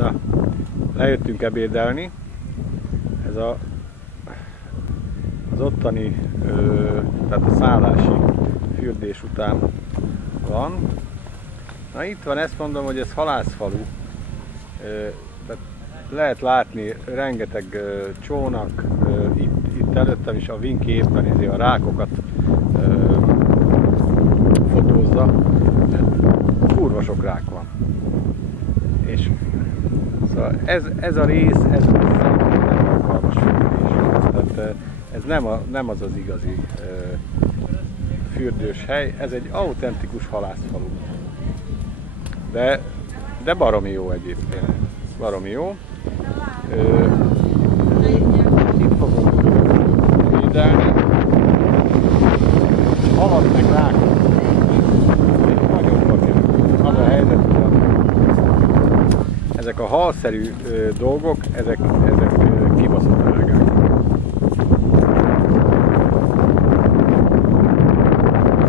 Na, lejöttünk ebédelni. Ez az ottani, tehát a szállási fürdés után van. Na itt van, ezt mondom, hogy ez halászfalu. Tehát lehet látni rengeteg csónak, itt előttem is a Vinki éppen a rákokat fotózza. Kurva sok rák van. És szóval ez a rész, ez szerintem nem alkalmas fürdés. Tehát ez nem az az igazi fürdős hely, ez egy autentikus halászfalu. De baromi jó egyébként. Baromi jó. Itt fogunk védelni. Halat meg rákot. Nagyon kell. Az a helyzet, hogy ezek a halszerű dolgok, ezek kibaszott drágák.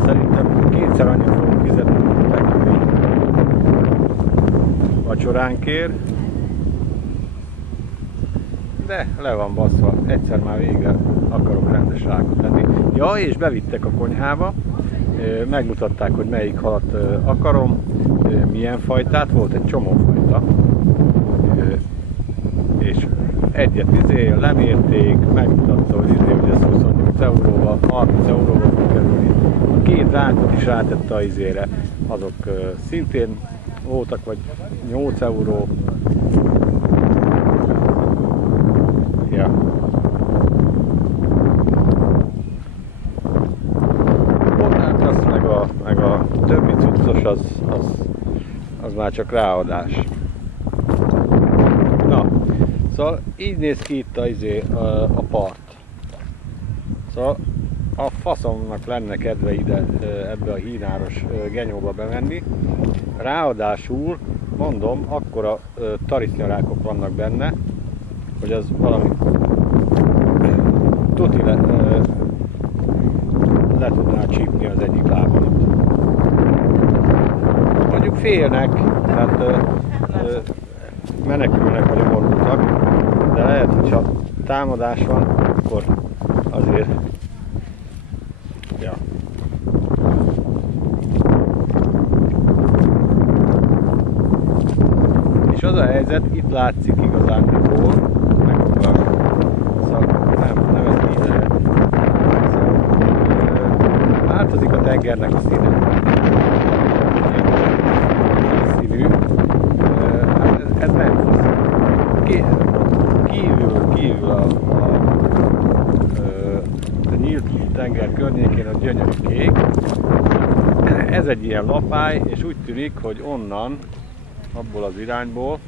Szerintem kétszer annyit fogunk fizetni vacsoránkért, de le van baszva, egyszer már végre akarok rendes rákot tenni. Ja, és bevittek a konyhába, megmutatták, hogy melyik halat akarom, milyen fajtát, volt egy csomó fajta, és egyet lemérték, megmutatta, hogy ez 28 euróval, 30 euróval fog kerülni. A két rákot is rátette a izére, azok szintén voltak, vagy 8 euró. Ja. Botnákat meg a többi cuccos az már csak ráadás. Na, szóval így néz ki itt a part. Szóval a faszomnak lenne kedve ide ebbe a hínáros genyóba bemenni. Ráadásul, mondom, akkora tarisznyarákok vannak benne, hogy az valami tuti le tudná csípni az egyik lábamat. Mondjuk félnek, tehát menekülnek a nyomorultak, de lehet, hogyha támadás van, akkor azért ja. És az a helyzet, itt látszik igazán, hogy megfoglalni. Szóval nem ez így lehet. Szóval változik a tengernek a színe. Színű. Ez nem fasz. Kívül a nyílt tenger környékén a gyönyörű kék. Ez egy ilyen lapály, és úgy tűnik, hogy onnan, abból az irányból,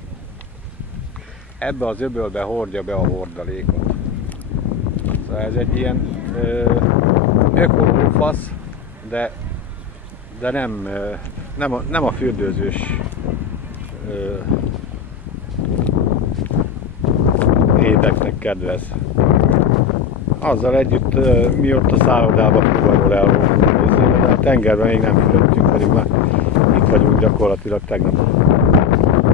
ebbe az öbölbe hordja be a hordalékot. Szóval ez egy ilyen ökolófasz, de nem a fürdőzős éteknek kedvez. Azzal együtt mi ott a szállodába fuvarról el voltunk, de a tengerben még nem fürödtünk, pedig már itt vagyunk gyakorlatilag tegnap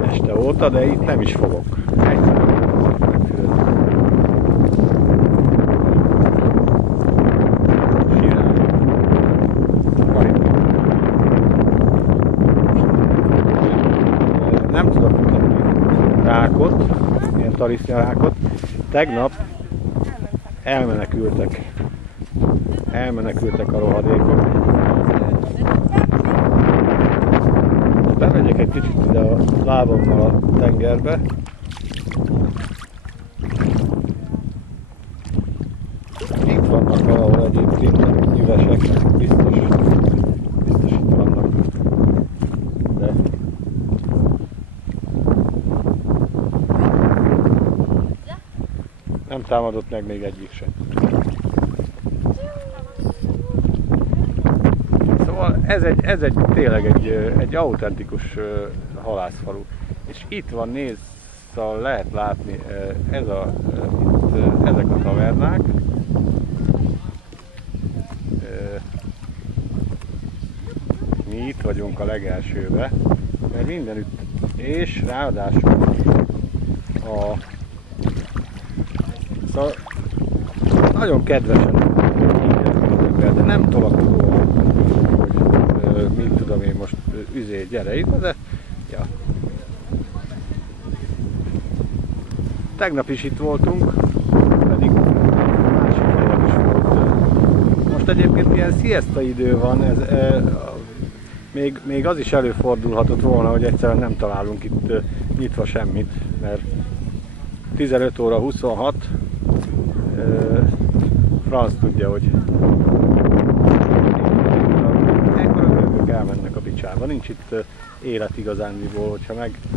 este óta, de itt nem is fogok. Egyszerűen megfürödni. Nem tudok mutatni rákot, ilyen tarisznyarákot. Tegnap elmenekültek a rohadékok. Bemegyek egy kicsit ide a lábammal a tengerbe. Itt vannak valahol egyébként nyüvesek, biztos itt vannak. De nem támadott meg még egyik sem. Szóval ez tényleg egy autentikus halászfalu. És itt van, nézd, szóval lehet látni ezek a tavernák. Mi itt vagyunk a legelsőbe, mert mindenütt, és ráadásul Szóval nagyon kedvesen énekel, de nem tolakodóan, hogy mit tudom én most gyere itt, de ja. Tegnap is itt voltunk, pedig másik helyen is volt. Most egyébként ilyen siesta idő van, még az is előfordulhatott volna, hogy egyszerűen nem találunk itt nyitva semmit, mert 15 óra 26, franc tudja, hogy ekkor a gőgök elmennek a picsába, nincs itt élet igazándiból, hogyha megnézzük.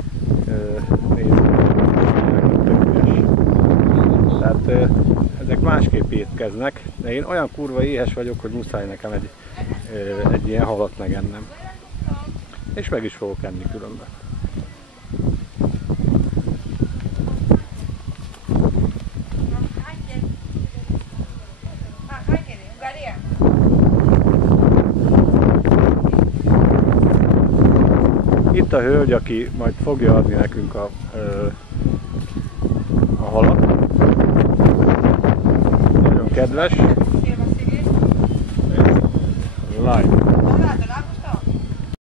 Tehát ezek másképp étkeznek, de én olyan kurva éhes vagyok, hogy muszáj nekem egy ilyen halat megennem. És meg is fogok enni különben. Itt a hölgy, aki majd fogja adni nekünk a halat. Nagyon kedves. Live.